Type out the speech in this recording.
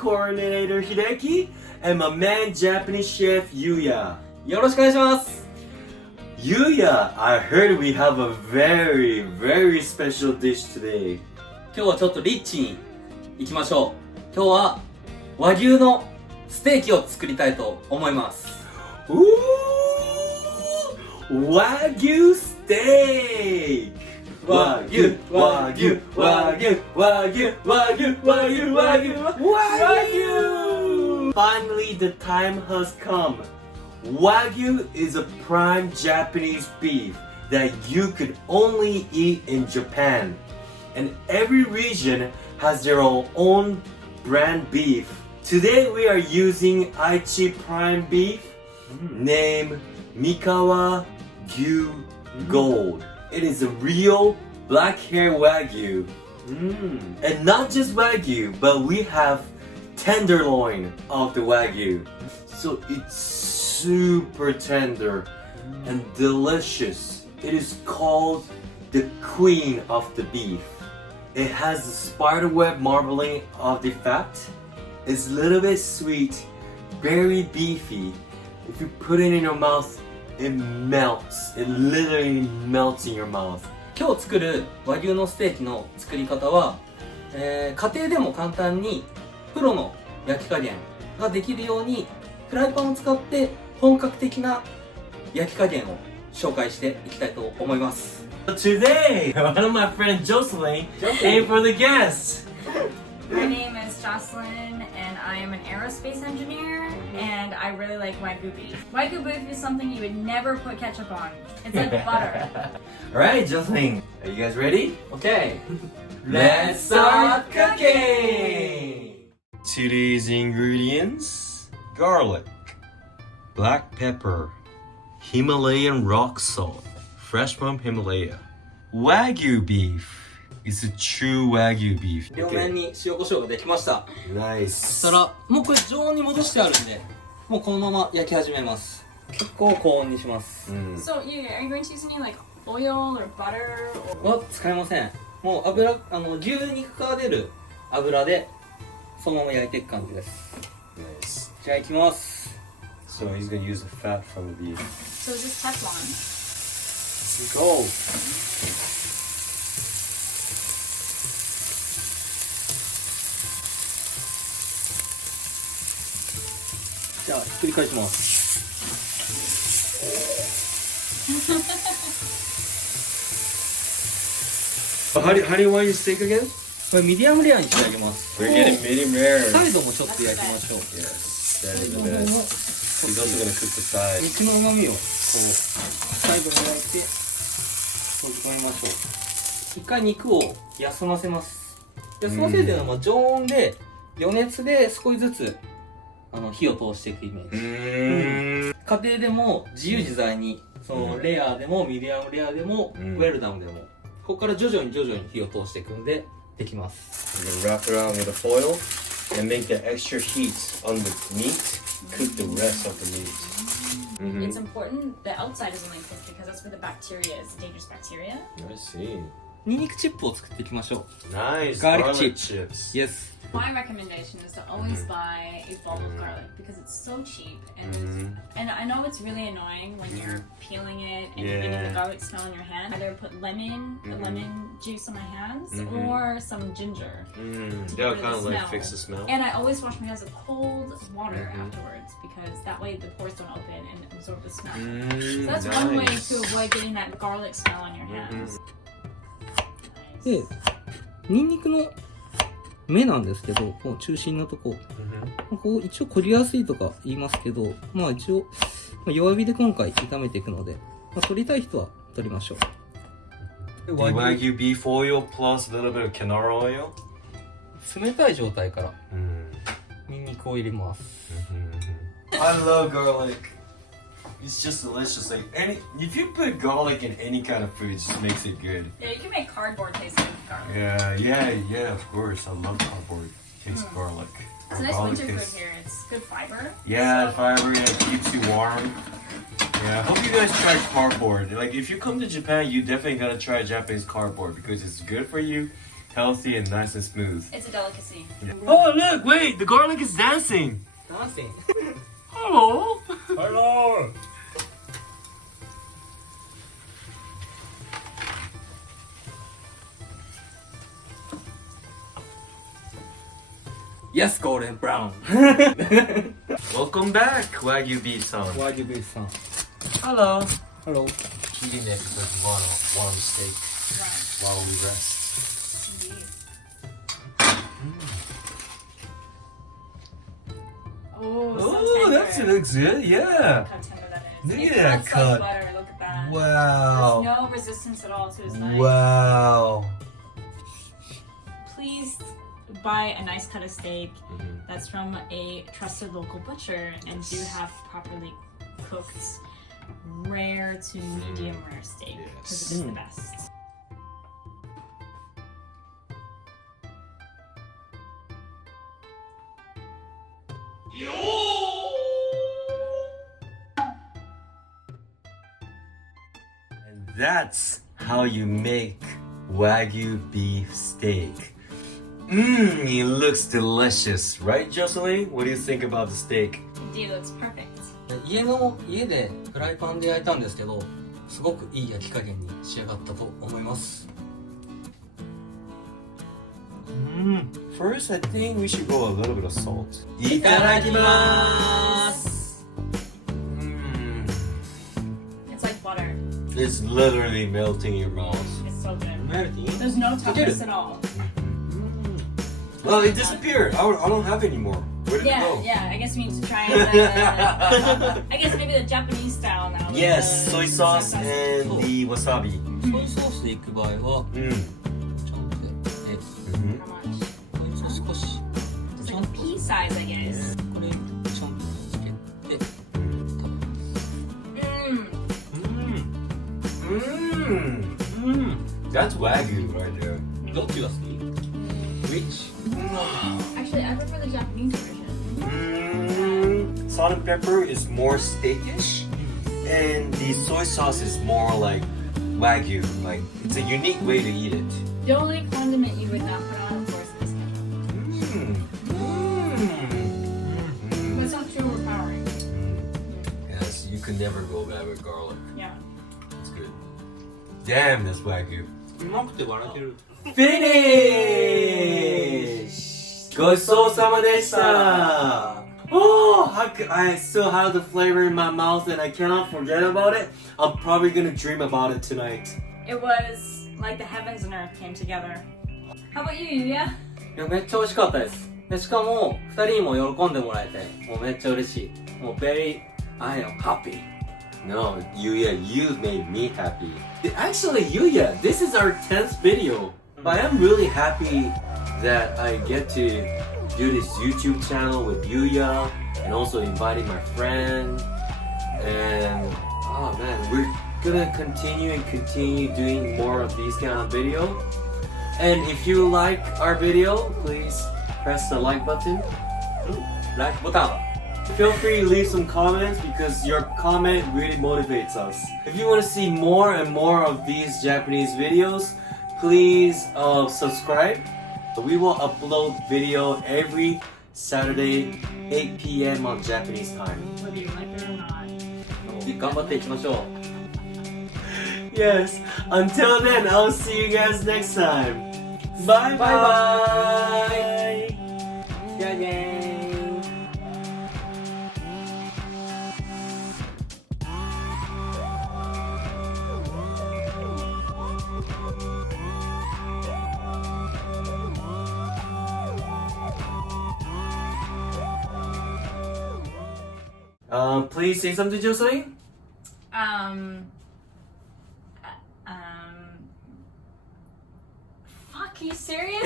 coordinator Hideki and my man Japanese chef Yuya. よろしくお願いします。 Yuya, I heard we have a very special dish today. 今日はちょっとリッチに行きましょう。今日は和牛のステーキを作りたいと思います。Ooh, WAGYU steak. WAGYU, WAGYU, WAGYU, WAGYU, WAGYU, WAGYU, WAGYU, WAGYU. Finally, the time has come. Wagyu is a prime Japanese beef that you could only eat in Japan. And every region has their own brand beef. Today we are using Aichi prime beef named Mikawa Gyu Gold. It is a real black hair Wagyu. And not just Wagyu, but we have tenderloin of the Wagyu. So it's super tender and delicious. It is called the queen of the beef. It has the spiderweb marbling of the fat. It's a little bit sweet, very beefy. If you put it in your mouth, it melts. It literally melts in your mouth. 今日作る和牛のステーキの作り方は、家庭でも簡単にプロの焼き加減ができるようにフライパンを使って本格的な焼き加減を紹介していきたいと思います。Today, one of my friends Jocelyn came for the guests. My name is Jocelyn and I am an aerospace engineer and I really like Wagyu beef. Wagyu beef is something you would never put ketchup on. It's like butter. Alright, Jocelyn, are you guys ready? OK! Let's start cooking! Today's ingredients: garlic, black pepper, Himalayan rock salt, fresh from Himalaya. Wagyu beef is a true Wagyu beef. 両面に塩コショウができました。 Nice. そしたらもうこれ常温に戻してあるんで、もうこのまま焼き始めます。結構高温にします。 So, Yuya, are you going to use any like oil or butter? Or... は使いません。もう油、牛肉から出る油でそのまま焼いていく感じです。 Nice. じゃあいきます。 So he's gonna use the fat from the beef. So is this Teflon? Go. じゃあひっくり返します。How do you want your steak again? これミディアムレアに仕上げます。 We're getting medium rare. サイドもちょっと焼きましょう。 Yes, that is the best. He's also gonna cook the side. 肉の旨味をこうサイドに焼いて閉じ込めましょう。一回肉を休ませます。休ませるというのは常温で余熱で少しずつ火を通していくイメージ。家庭でも自由自在にそのレアでもミディアムレアでもウェルダムでもここから徐々に火を通していくんでできます。 We're gonna wrap it around with a foil and make the extra heat on the meat cook the rest of the meat. It's important the outside is only cooked because that's where the bacteria is, dangerous bacteria. I see. ニンニクチップを作っていきましょう。 Nice Garlic garlic chip. chips. Yes. My recommendation is to always buy a bulb of garlic because it's so cheap and I know it's really annoying when you're peeling it and you're getting the garlic smell in your hand. Either put the lemon juice on my hands or some ginger to get Yeah, rid kind of of the like smell. fix the smell. And I always wash my hands with cold water afterwards because that way the pores don't open and absorb the smell. So that's one way to avoid getting that garlic smell on your hands. で、ニンニクの目なんですけど、こう中心のとこ、こう一応焦りやすいとか言いますけど、まあ一応弱火で今回炒めていくので、取りたい人は取りましょう。Wagyu beef oil plus a little bit of canola oil. 冷たい状態からニンニクを入れます。I love garlic. It's just delicious. Like if you put garlic in any kind of food, it just makes it good. Yeah, you can make cardboard taste good with garlic. Yeah. Of course, I love cardboard. Tastes garlic. It's a nice winter food here. It's good fiber. Yeah, fiber. Yeah, it keeps you warm. Yeah, I hope you guys try cardboard. Like if you come to Japan, you definitely gotta try Japanese cardboard because it's good for you. healthy and nice and smooth. It's a delicacy. Oh look, wait, the garlic is dancing. ダンシング Hello. Hello. Yes, golden brown Welcome back, Wagyu beef-san. 和牛ビーフさん Hello. Hello Eating it with warm steak Right. while we rest. Indeed. Oh, so Oh, tender. that looks good. Yeah. How tender that is. Look It at that feels like cut. butter. Look at that. Wow. There's no resistance at all to his knife. Wow. Please buy a nice cut of steak that's from a trusted local butcher and do have properly cooked rare to medium rare steak because it is the best. And that's how you make Wagyu beef steak. It looks delicious, right, Jocelyn? What do you think about the steak? Indeed, looks perfect. 家でフライパンで焼いたんですけどすごくいい焼き加減に仕上がったと思います First, I think we should go a little bit of salt. いただきます It's like butter. It's literally melting in your mouth. It's so good. メルティー There's no toughness at all. Well, it disappeared. I don't have it anymore. Where did it Yeah, go? yeah. I guess we need to try it. I guess maybe the Japanese style now. Yes, The soy sauce sauce. and the wasabi. ソイソースでいく場合はちゃんとやって How much? ソイソース少し It's ちゃ like ん a と pea size, I guess. これちゃんとつけて食べ That's Wagyu right there. ますどっちが好き Which? Actually, I prefer the Japanese version. Salt and pepper is more steakish, and the soy sauce is more like Wagyu. Like it's a unique way to eat it. The only condiment you would not put on, of course, is ketchup. But it's not too overpowering. Yes, you can never go bad with garlic. Yeah. It's good. Damn, that's Wagyu. うまくて笑ける Finish! ごちそうさまでした Oh, I still have the flavor in my mouth and I cannot forget about it. I'm probably gonna dream about it tonight. It was like the heavens and earth came together. How about you, Yuya? いやめっちゃ美味しかったですでしかも2人にも喜んでもらえてもうめっちゃ嬉しいもう very I am happy No, Yuya, you made me happy. Actually, Yuya, this is our 10th video. But I'm really happy that I get to do this YouTube channel with Yuya and also inviting my friend. And oh man, we're gonna continue doing more of these kind of video. And if you like our video, please press the like button. like ボタン Feel free to leave some comments because your comment really motivates us. If you want to see more and more of these Japanese videos, please subscribe. We will upload video every Saturday, 8 p.m. on Japanese time. Whether you like it or not. 頑張っていきましょう Yes, until then, I'll see you guys next time. Bye bye. Yeah, yeah. Please say something, Jocelyn. Fuck, are you serious?